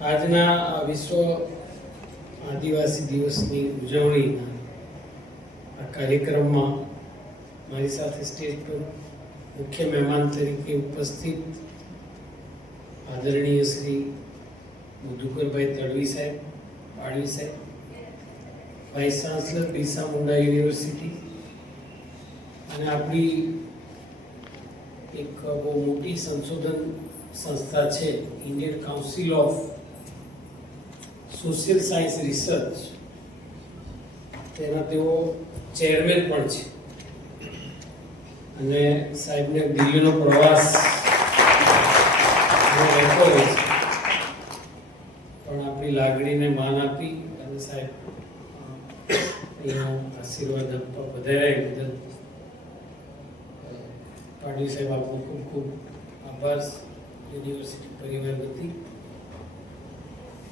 આજના વિશ્વ આદિવાસી દિવસની ઉજવણીના આ કાર્યક્રમમાં મારી સાથે સ્ટેજ પર મુખ્ય મહેમાન તરીકે ઉપસ્થિત આદરણીય શ્રી મધુકરભાઈ તડવી સાહેબ, પાડવી સાહેબ, vice chancellor Birsa Munda university, અને આપણી એક બહુ મોટી સંશોધન સંસ્થા છે Indian council of social science research, તેના તેઓ ચેરમેન પણ છે. અને સાહેબને દિલ્હીનો પ્રવાસ રહેતો હોય છે, પણ આપણી લાગણીને માન આપી અને સાહેબ અહીંયા આશીર્વાદ આપવા વધાર્યા બદલ પાટીલ સાહેબ આપનો ખૂબ ખૂબ આભાર યુનિવર્સિટી પરિવાર વતી.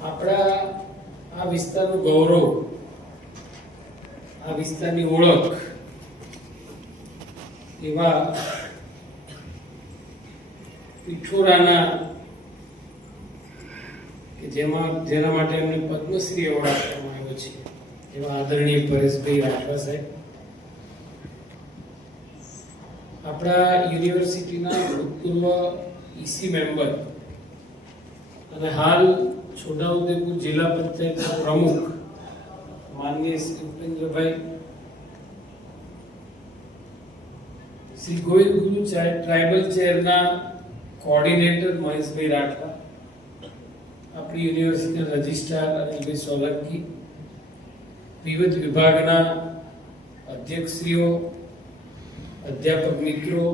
આપણા આ વિસ્તારનું ગૌરવ, આ વિસ્તારની ઓળખ એવા પિઠોરાના કે જેના માટે એમને પદ્મશ્રી એવોર્ડ આપવામાં આવ્યો છે એવા આદરણીય પરેશભાઈ રાઠવા સાહેબ, આપણા યુનિવર્સિટીના ભૂતપૂર્વ ઈસી મેમ્બર અને હાલ છોટાઉદેપુર જિલ્લા પંચાયતના પ્રમુખ માનનીય શ્રી ઉપેન્દ્રભાઈ, શ્રી ગોવિંદ ગુરુ ટ્રાઇબલ ચેરના કોઓર્ડિનેટર મહેશભાઈ રાઠવા, આપણી યુનિવર્સિટીના રજિસ્ટ્રાર અનિલભાઈ સોલંકી, વિવિધ વિભાગના અધ્યક્ષશ્રીઓ, અધ્યાપક મિત્રો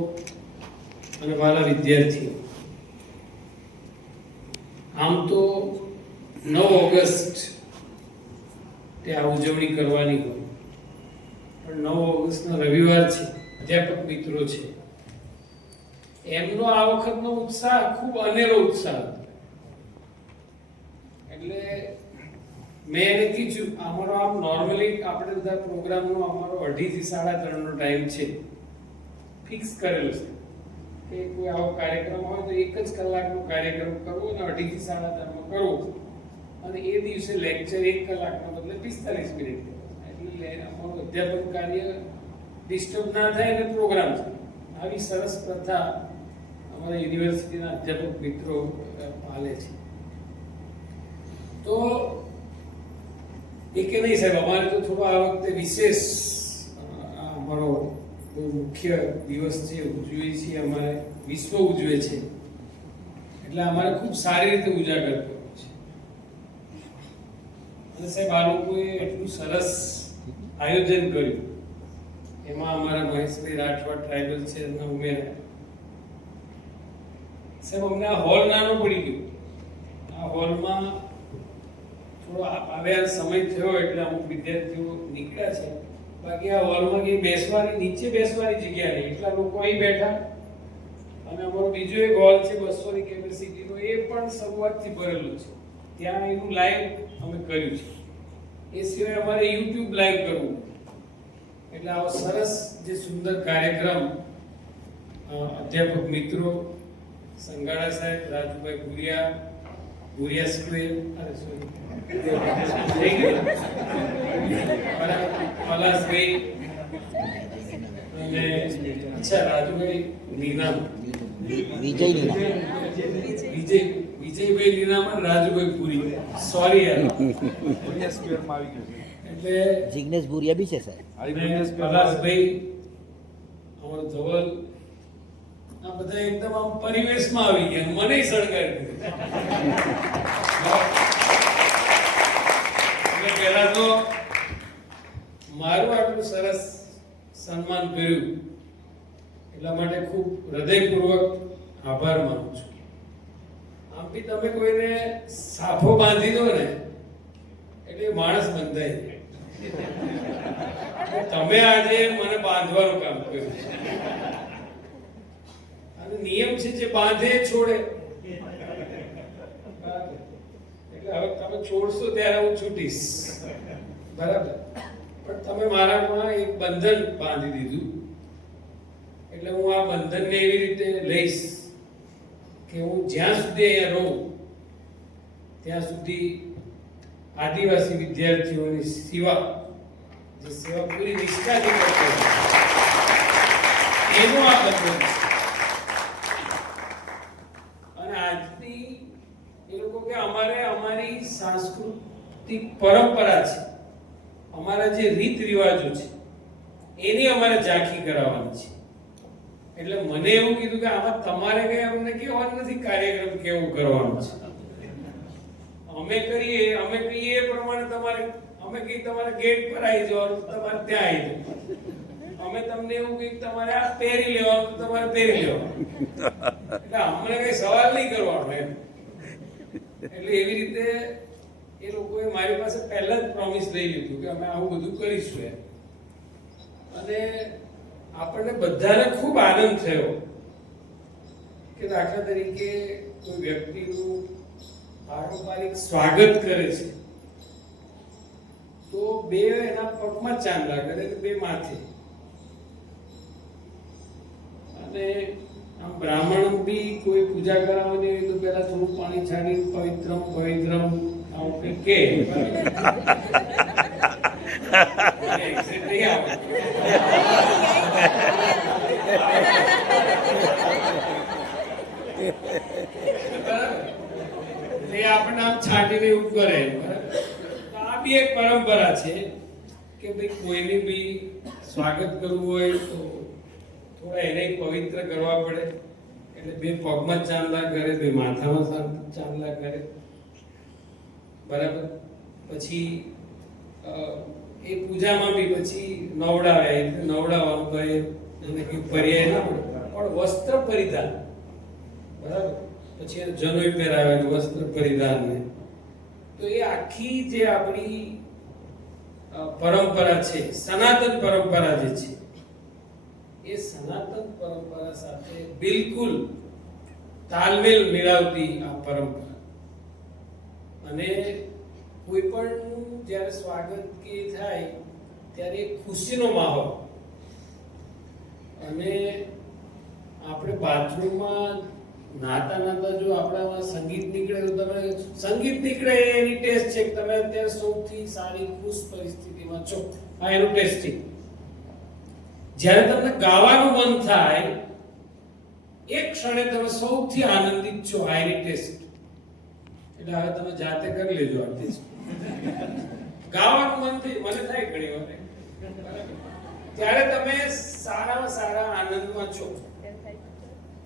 અને વાલા વિદ્યાર્થીઓ. આમ તો 9 ઓગસ્ટ તે આ ઉજવણી કરવાની હોય, પણ 9 ઓગસ્ટનો રવિવાર છે, અધ્યાપક મિત્રો છે, એમનો આ વખતનો ઉત્સાહ ખૂબ અનેરો ઉત્સાહ હતો. એટલે મેં એને કીધું, અમારો આમ નોર્મલી આપણે બધા પ્રોગ્રામનો અમારો 2:30 થી 3:30 નો ટાઈમ છે, ફિક્સ કરેલો છે કે કોઈ આવો કાર્યક્રમ હોય તો 1 જ કલાકનો કાર્યક્રમ કરવો અને 2:30 થી 3:30 માં કરવો, અને એ દિવસે લેક્ચર 1 કલાકનો બદલે 45 મિનિટ, એટલે અમારું અધ્યાપન કાર્ય ડિસ્ટર્બ ના થાય અને પ્રોગ્રામ થાય. આવી સરસ પ્રથા અમારા યુનિવર્સિટીના અધ્યાપક મિત્રો પાલે છે. તો એ કે નહીં સાહેબ, અમારે તો થોડો આ વખતે વિશેષ અમારો બહુ મુખ્ય દિવસ છે, ઉજવીએ છીએ, અમારે વિશ્વ ઉજવે છે, એટલે અમારે ખૂબ સારી રીતે ઉજાગર કરવો છે. અને સાહેબ આ લોકોએ એટલું સરસ આયોજન કર્યું, એમાં અમારા મહેશભાઈ રાઠવા ટ્રાઇબલ ચેરના ઉમેરા. સાહેબ અમને આ હોલ નાનો પડી ગયો, આ હોલમાં થોડો આવ્યા સમય થયો એટલે અમુક વિદ્યાર્થીઓ નીકળ્યા છે, બાકી આ હોલમાં કઈ બેસવાની, નીચે બેસવાની જગ્યા નહીં, એટલા લોકો અહીં બેઠા. અને અમારો બીજો એક હોલ છે 200 ની કેપેસિટીનો, એ પણ શરૂઆતથી ભરેલો છે, ત્યાં એનું લાઈવ અમે કર્યું છે. એ સિવાય અમારે યુટ્યુબ લાઈવ કરવું, એટલે આવો સરસ જે સુંદર કાર્યક્રમ અધ્યાપક મિત્રો સંગાડા સાહેબ, રાજુભાઈ ભુરિયા સ્ક્વેર, અરે સોરી પલાસભાઈ અને અચ્છા રાજુભાઈ નીનામ, વિજયભાઈ નીનામ અને રાજુભાઈ પુરી, સોરી યાર એટલે જિગ્નેશ ભુરિયા બી છે સાહેબ, પલાસભાઈ, અમારો ધવલ, આ બધા એકદમ આમ પરિવેશમાં આવી ગયા, મને સળગાવી દીધું. પહેલા તો મારું આટલું સરસ સન્માન કર્યું એટલા માટે ખૂબ હૃદયપૂર્વક આભાર માનું છું. આમ બી તમે કોઈને સાફો બાંધી દો ને એટલે માણસ બંધાઈ જાય. તમે આજે મને બાંધવાનું કામ કર્યું, અને નિયમ છે જે બાંધે છોડે, એટલે હવે તમે છોડશો ત્યારે હું છૂટીશ, બરાબર? પણ તમે મારામાં એક બંધન બાંધી દીધું, એટલે હું આ બંધનને એવી રીતે લઈશ કે હું જ્યાં સુધી અહીંયા રહું ત્યાં સુધી આદિવાસી વિદ્યાર્થીઓની સેવા, જે સેવા પૂરી નિષ્ઠાથી કરતો હોય, એનો આ બંધન છે. અને આજની એ લોકો કે અમારે અમારી સાંસ્કૃતિક પરંપરા છે, અમારા જે રીત રિવાજો છે એની અમારે ઝાંખી કરાવવાની છે. એટલે મને એવું કીધું કે આમાં તમારે કઈ અમને કહેવાનું નથી કાર્યક્રમ કેવું કરવાનો છે. અમે કહીએ એ પ્રમાણે તમારે, અમે કહીએ તમારે ગેટ પર આવી જવાનું, તમારે ત્યાં આવી જવાનું. અમે તમને એવું કહીએ તમારે આ પહેરી લેવાનું, તમારે પહેરી લેવાનું. એટલે અમને કઈ સવાલ નહીં કરવાનો એમ. એટલે એવી રીતે એ લોકોએ મારી પાસે પહેલા જ પ્રોમિસ લઈ લીધું કે અમે આવું બધું કરીશું એમ. અને આપણને બધાને ખૂબ આનંદ થયો કે દાખલા તરીકે કોઈ વ્યક્તિનું પારંપરિક સ્વાગત કરે છે તો બે એના પગમાં ચાંદલા કરે, બે માથે. અને આમ બ્રાહ્મણ બી કોઈ પૂજા કરાવવાની હોય તો પહેલા થોડું પાણી છાડી પવિત્રમ પવિત્રમ આવું કંઈ કે એક્ઝેક્ટ નહીં આવે. એ આપણે આમ છાંટીને એવું કરે. આ બી એક પરંપરા છે કે ભાઈ કોઈને બી સ્વાગત કરવું હોય તો થોડા એને પવિત્ર કરવા પડે. એટલે બે પગમાં ચાંદલા કરે, બે માથામાં ચાંદલા કરે, બરાબર. પછી એ પૂજામાં બી પછી નવડાવે, નવડાવવાનું કહે એને કંઈ પર્યાય ના પડે, પણ વસ્ત્ર પરિધાન, બરાબર. પછી એને જનોઈ પહેરાવે, વસ્ત્ર પરિધાન ને. તો એ આખી જે આપણી પરંપરા છે, સનાતન પરંપરા જે છે, એ સનાતન પરંપરા સાથે બિલકુલ તાલમેલ મેળવતી આ પરંપરા. અને કોઈ પણ જ્યારે સ્વાગત કે થાય ત્યારે એક ખુશીનો માહોલ. અને આપણે બાથરૂમમાં નાતા જો આપણામાં સંગીત નીકળે તો તમે સંગીત નીકળે એની ટેસ્ટ છે કે તમે અત્યારે સૌથી સારી ખુશ પરિસ્થિતિમાં છો, આ એનું ટેસ્ટિંગ. જ્યારે તમને ગાવાનું મન થાય એક ક્ષણે તમે સૌથી આનંદિત છો, આ એની ટેસ્ટ. એટલે હવે તમે જાતે કરી લેજો આ ટેસ્ટ. ગાવાનું મન થાય, મને થાય ઘણી વાર, ત્યારે તમે સારામાં સારા આનંદમાં છો.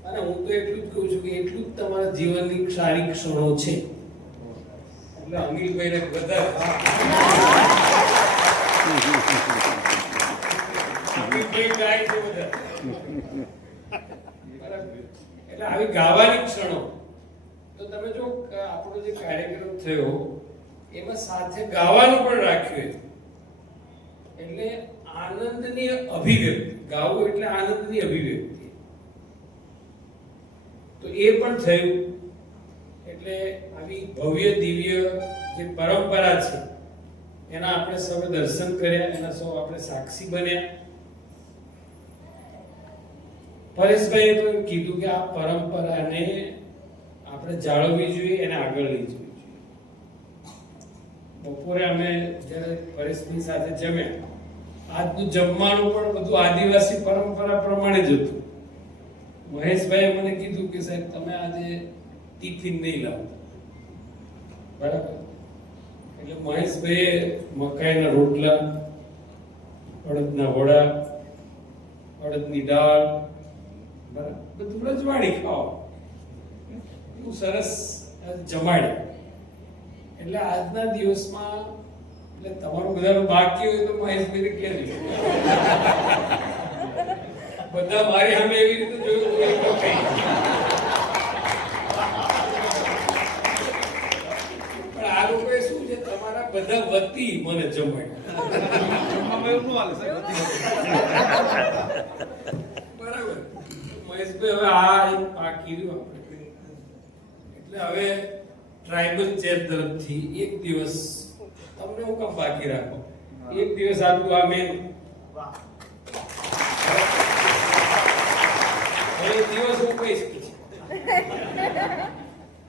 અને હું તો એટલું જ કહું છું કે એટલું જ તમારા જીવનની સારી ક્ષણો છે. એટલે અનિલભાઈને બધા અનિલભાઈ ગાય છે બધા, બરાબર. એટલે આવી ગાવાની ક્ષણો તો તમે જો આપણો જે કાર્યક્રમ થયો એમાં સાથે ગાવાનું પણ રાખ્યું. એટલે આનંદની અભિવ્યક્તિ, ગાવું એટલે આનંદની અભિવ્યક્તિ, તો એ પણ થયું. એટલે આવી ભવ્ય દિવ્ય જે પરંપરા છે એના આપણે સૌ દર્શન કર્યા, એના સૌ આપણે સાક્ષી બન્યા. પરેશભાઈએ પણ કીધું કે આ પરંપરાને આપણે જાળવવી જોઈએ, એને આગળ લઈ જવી જોઈએ. બપોરે અમે જ્યારે પરેશભાઈ સાથે જમ્યા, આજનું જમવાનું પણ બધું આદિવાસી પરંપરા પ્રમાણે જ હતું. મહેશભાઈએ મને કીધું કે સાહેબ તમે આજે ટિફિન નહીં લાવો, બરાબર. એટલે મહેશભાઈએ મકાઈના રોટલા, અડદના વડા, અડદની દાળ, બરાબર, બધું રજવાડી ખાઓ, બહુ સરસ જમાડ્યા. એટલે આજના દિવસમાં એટલે તમારું બધાનું બાકી હોય તો મહેશભાઈને કહેજો. બધા મારી સામે એવી રીતે જોયું પણ આ લોકોએ શું છે તમારા બધા વતી મને જમાડ્યા, બરાબર. મહેશભાઈ હવે આ કીધું આપણે, એટલે હવે ટ્રાઇબલ ચેર તરફથી એક દિવસ તમને હું કામ બાકી રાખો, એક દિવસ આપણું આ મેન દિવસ હું કહીશ,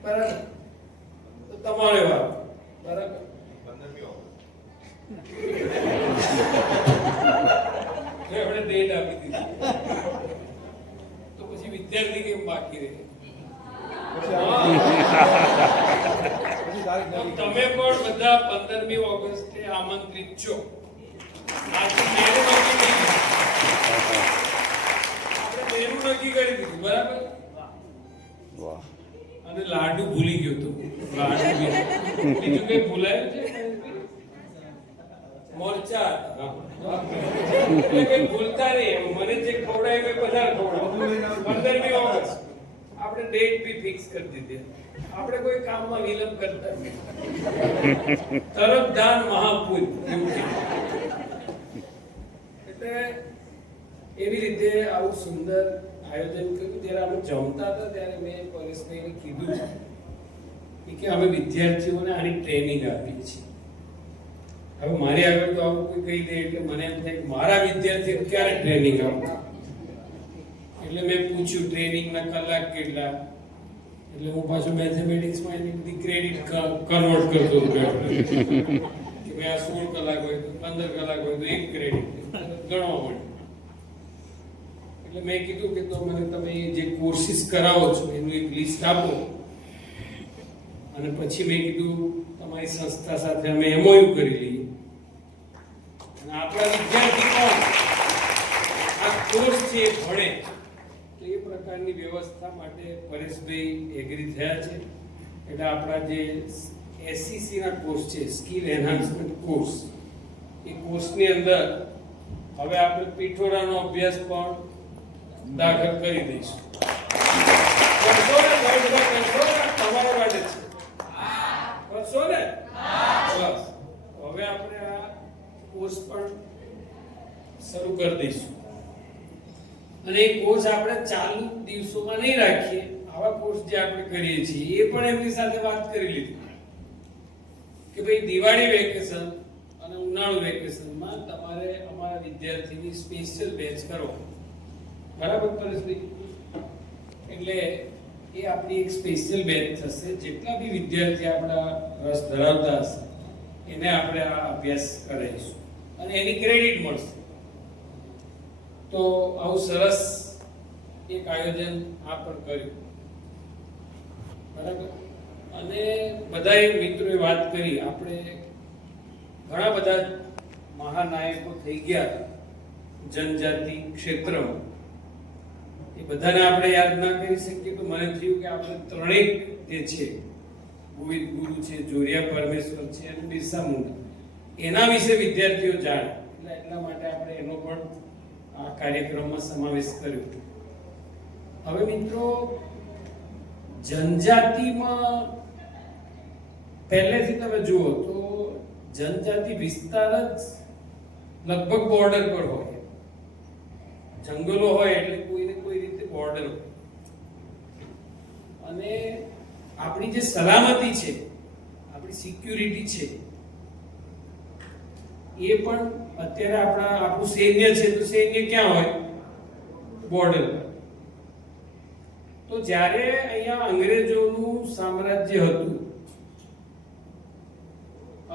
બરાબર. તો તમારે વાત બરાબર. 15મી ઓગસ્ટ. આપણે ડેટ આપી દીધી તો પછી વિદ્યાર્થી કેમ બાકી રહે? તમે પણ બધા 15મી ઓગસ્ટે આમંત્રિત છો. આથી મેનું નક્કી થઈ ગયું. આપણે મેનું નક્કી કરી દીધું બરાબર. વાહ. અને લાડુ ભૂલી ગયો તો લાડુ બીજું કઈ ભૂલાયું છે? મોરચા એટલે કઈ ભૂલતા નહીં. મને જે ખવડાય મેં બધા ખવડાવ. 15મી ઓગસ્ટ આપણે ડેટ બી ફિક્સ કરી દીધી. આપણે કોઈ કામમાં વિલંબ કરતા નહીં. તરત દાન મહાપૂજ એવું છે. એટલે એવી રીતે આવું સુંદર આયોજન કર્યું. જ્યારે આપણે જમતા હતા ત્યારે મેં પરેશભાઈને કીધું છે કે અમે વિદ્યાર્થીઓને આની ટ્રેનિંગ આપીએ છીએ. હવે મારી આગળ તો આવું કોઈ કહી દે એટલે મને એમ થાય કે મારા વિદ્યાર્થીઓ ક્યારે ટ્રેનિંગ આપે. એટલે મેં પૂછ્યું ટ્રેનિંગના કલાક કેટલા. એટલે હું પાછું મેથેમેટિક્સમાં એની બધી ક્રેડિટ કન્વર્ટ કરતો હતો કે મેં આ 16 કલાક હોય તો 15 કલાક હોય તો 1 ક્રેડિટ ગણવા માંડ્યું. એટલે મેં કીધું કે તો મને તમે જે કોર્સિસ કરાવો છો એનું એક લિસ્ટ આપો. અને પછી મેં કીધું તમારી સંસ્થા સાથે અમે MOU કરી લઈએ અને આપણા વિદ્યાર્થી પણ આ કોર્સ છે એ ભણે. તો એ પ્રકારની વ્યવસ્થા માટે પરેશભાઈ એગ્રી થયા છે. એટલે આપણા જે SEC ના કોર્સ છે, સ્કિલ એન્હાન્સમેન્ટ કોર્સ, એ કોર્સની અંદર હવે આપણે પિઠોરાનો અભ્યાસ પણ દાખલ કરી દઈશું. કરશો ને ભાઈ, બધા કરશો ને? તમારા માટે છે. કરશો ને? બસ હવે આપણે આ કોર્સ પણ શરૂ કરી દઈશું. અને એ કોર્સ આપણે ચાલુ દિવસોમાં નહીં રાખીએ. આવા કોર્સ જે આપણે કરીએ છીએ એ પણ એમની સાથે વાત કરી લીધી કે ભાઈ દિવાળી વેકેશન અને ઉનાળુ વેકેશનમાં તમારે અમારા વિદ્યાર્થીની સ્પેશિયલ બેચ કરો. બરાબર પરેશભાઈ? એટલે એ આપણી એક સ્પેશિયલ બેચ થશે. જેટલા બી વિદ્યાર્થી આપણા રસ ધરાવતા હશે એને આપણે આ અભ્યાસ કરાવીશું અને એની ક્રેડિટ મળશે. તો આવું સરસ એક આયોજન આ પણ કર્યું. બરાબર. અને બધાએ મિત્રોએ વાત કરી, આપણે ઘણા બધા મહાનાયકો થઈ ગયા જનજાતિ ક્ષેત્રમાં. એ બધાને આપણે યાદ ના કરી શકીએ તો મને થયું કે આપણે ત્રણેક જે છે, ગોવિંદ ગુરુ છે, જોરિયા પરમેશ્વર છે અને બિરસા મુંડા, એના વિશે વિદ્યાર્થીઓ જાણે. એટલા માટે આપણે એનો પણ આ કાર્યક્રમમાં સમાવેશ કર્યો. હવે મિત્રો, જનજાતિમાં પહેલેથી તમે જુઓ તો જનજાતિ વિસ્તાર જ લગભગ બોર્ડર પર હોય. જંગલો હોય એટલે કોઈને કોઈ રીતે બોર્ડર હોય. અને આપણી જે સલામતી છે, આપણી સિક્યુરિટી છે, એ પણ અત્યારે આપણું સૈન્ય છે તો સૈન્ય ક્યાં હોય? બોર્ડર પર. તો જ્યારે અહીંયા અંગ્રેજોનું સામ્રાજ્ય હતું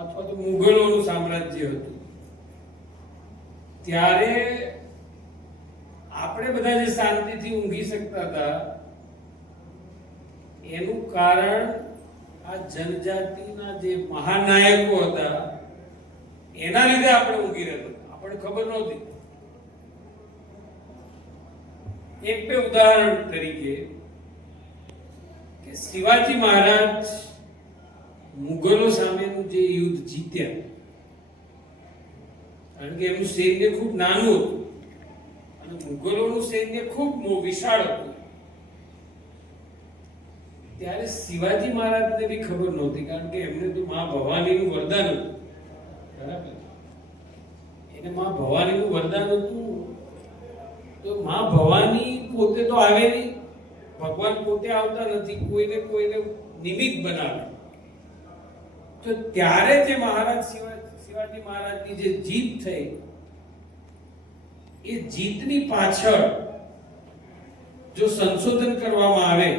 અથવા તો મુગલોનું સામ્રાજ્ય હતું, ત્યારે આપણે બધા જે શાંતિથી ઊંઘી શકતા હતા એનું કારણ આ જનજાતિના જે મહાનાયકો હતા એના લીધે આપણે ઊંઘી રહેતા. આપણને ખબર નહોતી. એક બે ઉદાહરણ તરીકે કે શિવાજી મહારાજ મુગલો સામેનું જે યુદ્ધ જીત્યા, કારણ કે એમનું સૈન્ય ખૂબ નાનું હતું અને મુગલોનું સૈન્ય ખૂબ વિશાળ હતું. ત્યારે શિવાજી મહારાજને બી ખબર નહોતી, કારણ કે એમને તો મા ભવાનીનું વરદાન હતું. બરાબર? એને મા ભવાનીનું વરદાન હતું. તો મા ભવાની પોતે તો આવે નહીં, ભગવાન પોતે આવતા નથી, કોઈને નિમિત્ત બનાવે. તો ત્યારે જે શિવાજી મહારાજની જે જીત થઈ, એ જીતની પાછળ જો સંશોધન કરવામાં આવે,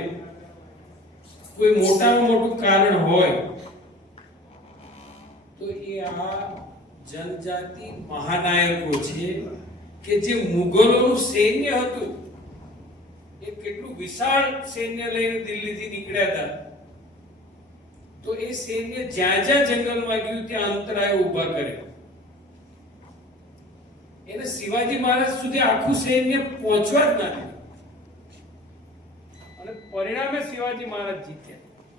કોઈ મોટામાં મોટું કારણ હોય આ જનજાતિ મહાનાયકો છે કે જે મુગલોનું સૈન્ય હતું એ કેટલું વિશાળ સૈન્ય લઈને દિલ્હીથી નીકળ્યા હતા, તો એ સૈન્ય જ્યાં જ્યાં જંગલમાં ગયું ત્યાં અંતરાય ઊભા કર્યા. એને શિવાજી મહારાજ સુધી આખું સૈન્ય પહોંચવા જ ના દીધું અને પરિણામે શિવાજી મહારાજ જીત્યા.